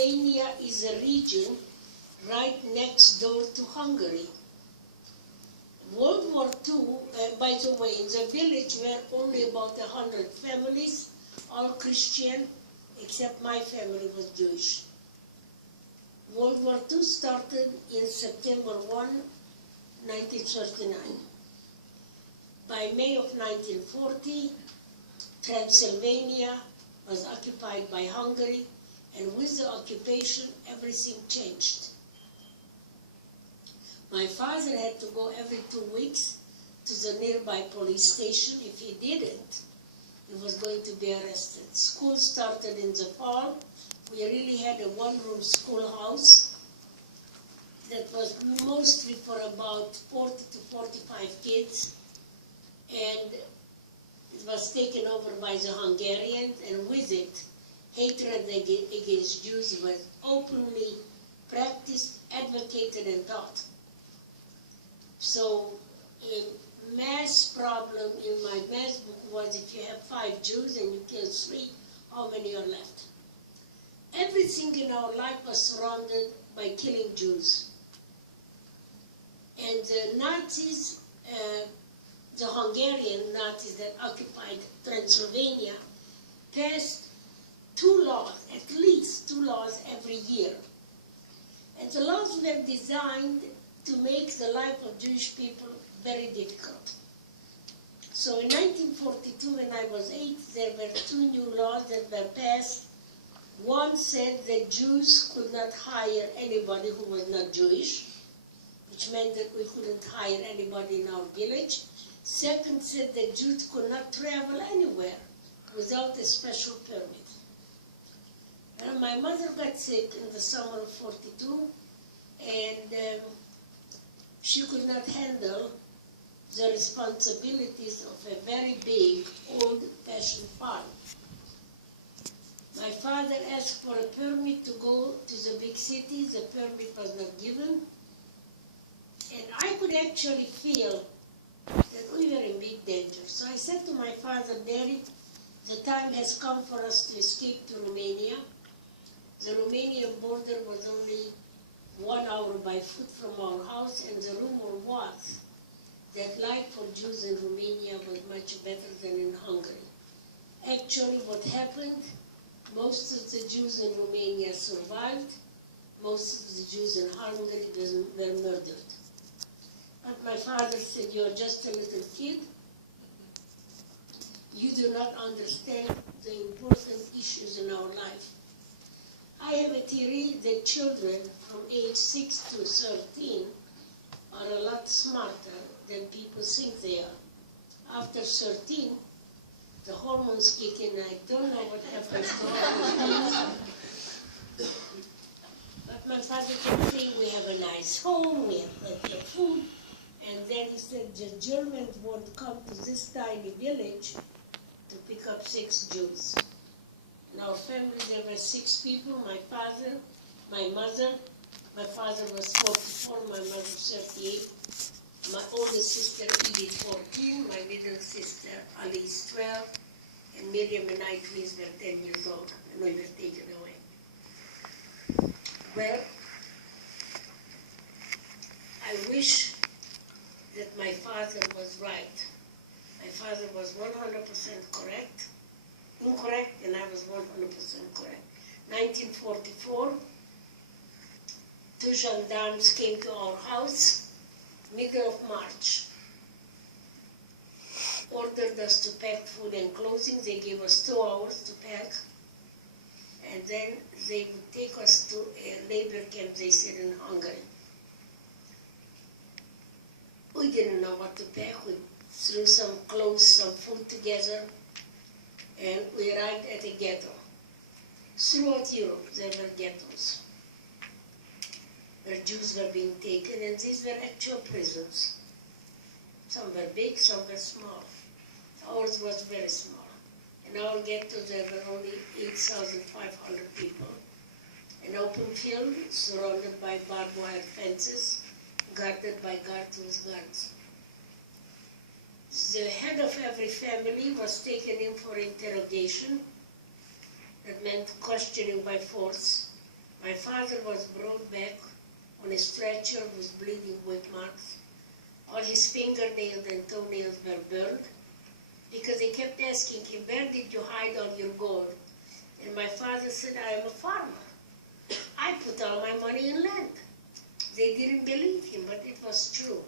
Transylvania is a region right next door to Hungary. World War II, by the way, in the village were only about 100 families, all Christian, except my family was Jewish. World War II started in September 1, 1939. By May of 1940, Transylvania was occupied by Hungary, and with the occupation, everything changed. My father had to go every 2 weeks to the nearby police station. If he didn't, he was going to be arrested. School started in the fall. We really had a one-room schoolhouse that was mostly for about 40 to 45 kids, and it was taken over by the Hungarians, and with it, hatred against Jews was openly practiced, advocated, and taught. So a mass problem in my math book was if you have 5 Jews and you kill 3, how many are left? Everything in our life was surrounded by killing Jews. And the Nazis, the Hungarian Nazis that occupied Transylvania, passed 2 laws, at least 2 laws every year. And the laws were designed to make the life of Jewish people very difficult. So in 1942, when I was 8, there were 2 new laws that were passed. One said that Jews could not hire anybody who was not Jewish, which meant that we couldn't hire anybody in our village. Second said that Jews could not travel anywhere without a special permit. Well, my mother got sick in the summer of 42, and she could not handle the responsibilities of a very big, old-fashioned farm. My father asked for a permit to go to the big city. The permit was not given. And I could actually feel that we were in big danger. So I said to my father, Daddy, the time has come for us to escape to Romania. The Romanian border was only 1 hour by foot from our house, and the rumor was that life for Jews in Romania was much better than in Hungary. Actually, what happened, most of the Jews in Romania survived. Most of the Jews in Hungary were murdered. But my father said, you're just a little kid. You do not understand the important issues in our life. I have a theory that children from age 6 to 13 are a lot smarter than people think they are. After 13, the hormones kick in. I don't know what happens to hormones. But my father kept saying, we have a nice home, we have plenty of food. And then he said, the Germans won't come to this tiny village to pick up 6 Jews. In our family, there were 6 people, my father, my mother. My father was 44, my mother 38. My oldest sister, Edith, 14. My middle sister, Alice, 12. And Miriam and I, twins, were 10 years old, and we were taken away. Well, I wish that my father was right. My father was 100% incorrect, and I was 100% correct. 1944, 2 gendarmes came to our house, middle of March, ordered us to pack food and clothing. They gave us 2 hours to pack, and then they would take us to a labor camp, they said, in Hungary. We didn't know what to pack. We threw some clothes, some food together, and we arrived at a ghetto. Throughout Europe, there were ghettos where Jews were being taken, and these were actual prisons. Some were big, some were small. Ours was very small. In our ghetto, there were only 8,500 people. An open field surrounded by barbed wire fences, guarded by guards with guns. The head of every family was taken in for interrogation. That meant questioning by force. My father was brought back on a stretcher with bleeding whip marks. All his fingernails and toenails were burned because they kept asking him, where did you hide all your gold? And my father said, I am a farmer. I put all my money in land. They didn't believe him, but it was true.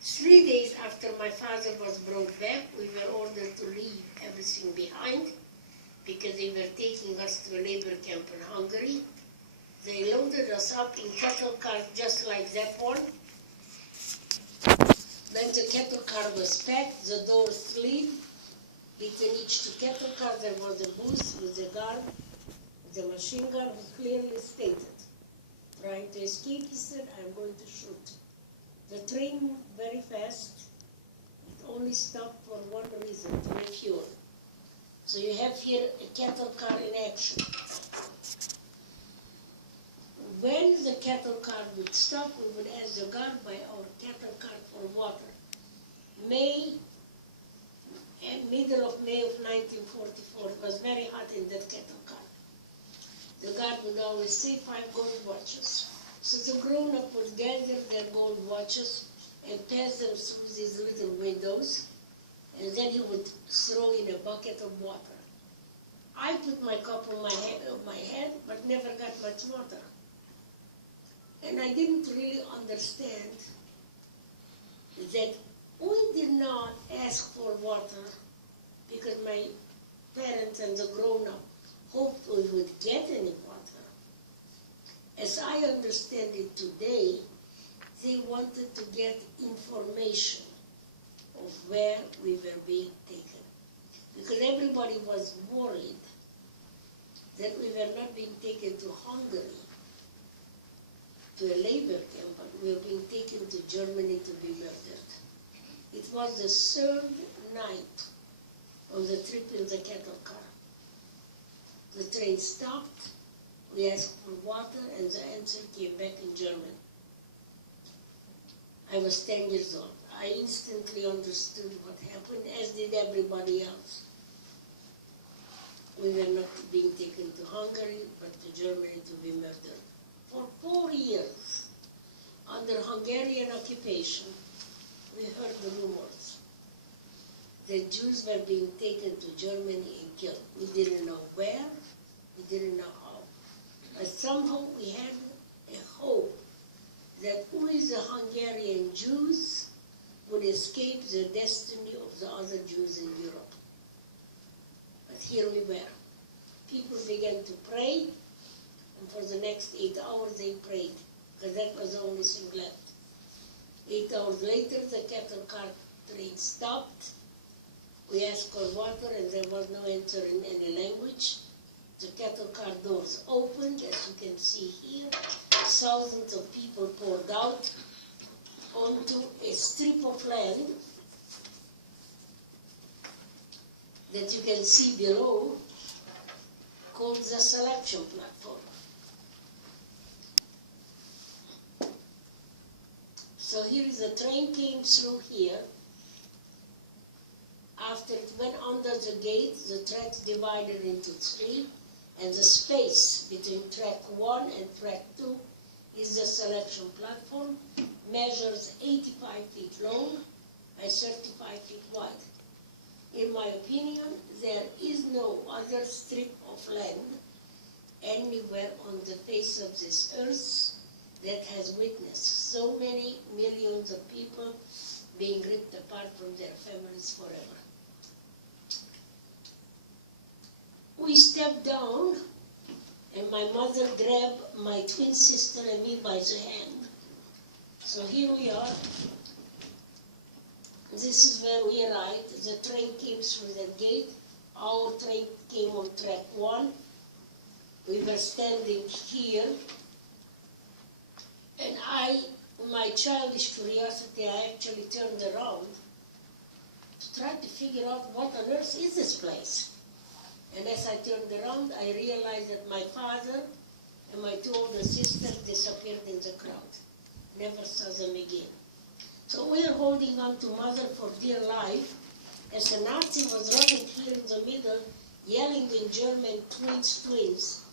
3 days after my father was brought back, we were ordered to leave everything behind because they were taking us to a labor camp in Hungary. They loaded us up in cattle cars just like that one. Then the cattle car was packed, the doors slid. Between each two cattle cars there was a booth with a guard, the machine gun who clearly stated, trying to escape, he said, I'm going to shoot. The train moved very fast. It only stopped for one reason, to refuel. So you have here a cattle car in action. When the cattle car would stop, we would ask the guard by our cattle car for water. Middle of May of 1944, it was very hot in that cattle car. The guard would always say 5 gold watches. So the grown-up would gather their gold watches and pass them through these little windows, and then he would throw in a bucket of water. I put my cup on my head, but never got much water. And I didn't really understand that we did not ask for water because my parents and the grown-up hoped we would get any water. As I understand it today, they wanted to get information of where we were being taken. Because everybody was worried that we were not being taken to Hungary, to a labor camp, but we were being taken to Germany to be murdered. It was the 3rd night of the trip in the cattle car. The train stopped, we asked for water, and the answer came back in German. I was 10 years old. I instantly understood what happened, as did everybody else. We were not being taken to Hungary, but to Germany to be murdered. For 4 years, under Hungarian occupation, we heard the rumors that Jews were being taken to Germany and killed. We didn't know where, we didn't know how. But somehow we had a hope that we, the Hungarian Jews, would escape the destiny of the other Jews in Europe. But here we were. People began to pray, and for the next 8 hours they prayed, because that was the only thing left. 8 hours later, the cattle car train stopped. We asked for water, and there was no answer in any language. The cattle car doors opened, as you can see here. Thousands of people poured out onto a strip of land that you can see below, called the selection platform. So here is the train came through here. After it went under the gate, the tracks divided into 3, and the space between track 1 and track 2 is the selection platform, measures 85 feet long by 35 feet wide. In my opinion, there is no other strip of land anywhere on the face of this earth that has witnessed so many millions of people being ripped apart from their families forever. We stepped down, and my mother grabbed my twin sister and me by the hand. So here we are. This is where we arrived. The train came through the gate. Our train came on track 1. We were standing here. And my childish curiosity, I actually turned around to try to figure out what on earth is this place. And as I turned around, I realized that my father and my 2 older sisters disappeared in the crowd. Never saw them again. So we are holding on to Mother for dear life, as a Nazi was running here in the middle, yelling in German, twins, twins.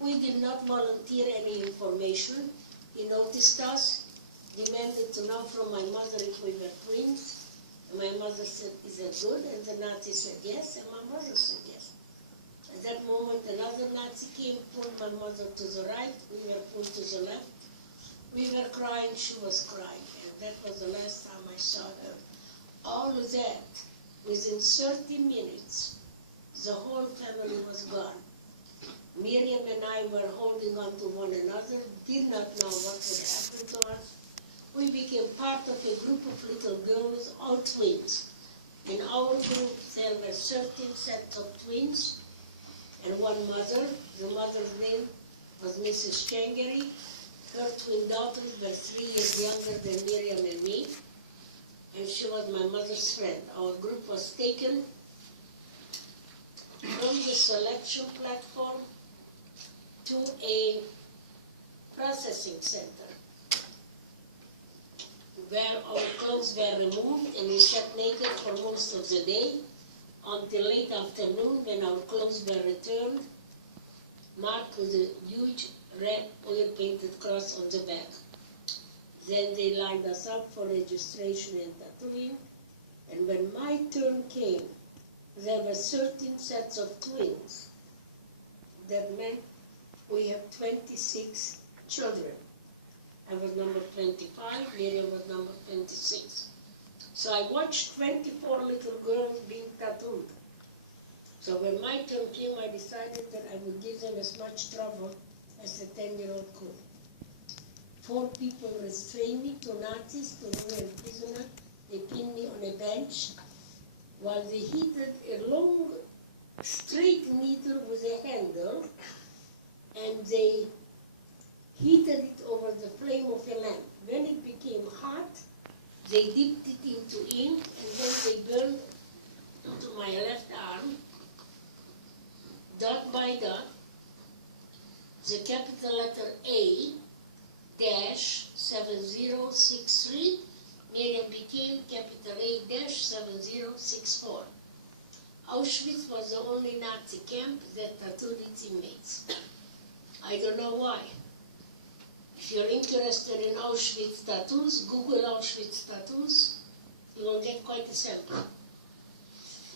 We did not not volunteer any information. He noticed us, demanded to know from my mother if we were twins. And my mother said, is that good? And the Nazi said yes, and my mother said yes. At that moment, another Nazi came, pulled my mother to the right, we were pulled to the left. We were crying, she was crying, and that was the last time I saw her. All of that, within 30 minutes, the whole family was gone. Miriam and I were holding on to one another, did not know what would happen to us. We became part of a group of little girls, all twins. In our group, there were 13 sets of twins and one mother. The mother's name was Mrs. Changeri. Her twin daughters were 3 years younger than Miriam and me, and she was my mother's friend. Our group was taken from the selection platform to a processing center where our clothes were removed and we sat naked for most of the day until late afternoon when our clothes were returned, marked with a huge red oil-painted cross on the back. Then they lined us up for registration and tattooing, and when my turn came, there were 13 sets of twins. That meant we have 26 children. I was number 25, Miriam was number 26. So I watched 24 little girls being tattooed. So when my turn came, I decided that I would give them as much trouble as a 10-year-old could. 4 people restrained me, 2 Nazis, 2 royal prisoners. They pinned me on a bench while they heated a long, straight needle with a handle, and they heated it over the flame of a lamp. When it became hot, they dipped it into ink, and then they burned into my left arm, dot by dot, the capital letter A, dash 7063. Miriam became capital A dash 7064. Auschwitz was the only Nazi camp that tattooed its inmates. I don't know why. If you're interested in Auschwitz tattoos, Google Auschwitz tattoos, you will get quite a sample.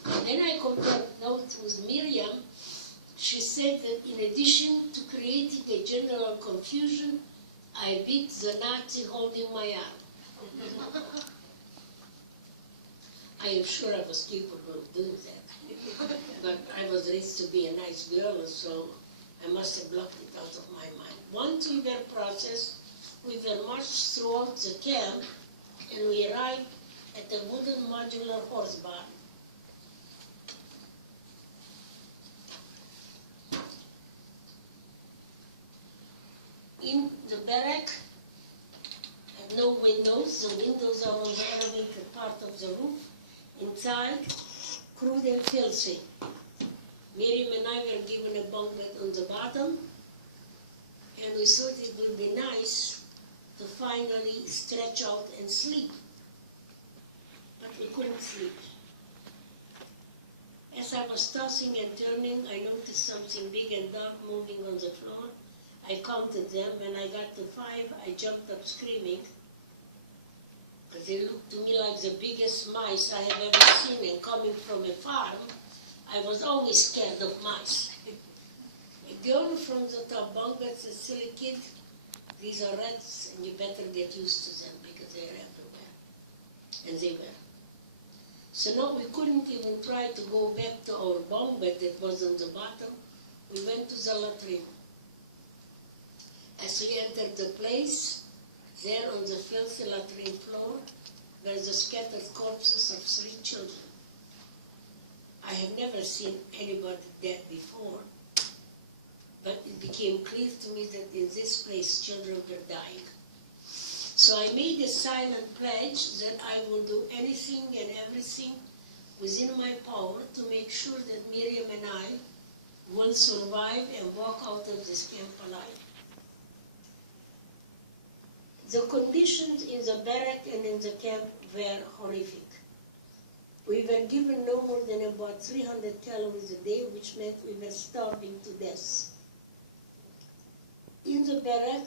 And then I compared notes with Miriam. She said that in addition to creating a general confusion, I beat the Nazi holding my arm. I am sure I was capable of doing that. But I was raised to be a nice girl, so I must have blocked it out of my mind. Once we were processed, we were marched throughout the camp, and we arrived at a wooden modular horse barn. In the barrack, had no windows. The windows are on the elevated part of the roof. Inside, crude and filthy. Miriam and I were given a bunk bed on the bottom, and we thought it would be nice to finally stretch out and sleep. But we couldn't sleep. As I was tossing and turning, I noticed something big and dark moving on the floor. I counted them. When I got to 5, I jumped up screaming, because they looked to me like the biggest mice I have ever seen, and coming from a farm, I was always scared of mice. A girl from the top bunk bed said, silly kid, these are rats, and you better get used to them, because they're everywhere. And they were. So no, we couldn't even try to go back to our bunk bed that was on the bottom. We went to the latrine. As we entered the place, there on the filthy latrine floor were the scattered corpses of 3 children. I have never seen anybody dead before, but it became clear to me that in this place children were dying. So I made a silent pledge that I will do anything and everything within my power to make sure that Miriam and I will survive and walk out of this camp alive. The conditions in the barrack and in the camp were horrific. We were given no more than about 300 calories a day, which meant we were starving to death. in the barrack,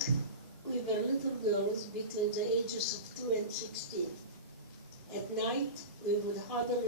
we were little girls between the ages of 2 and 16. At night, we would huddle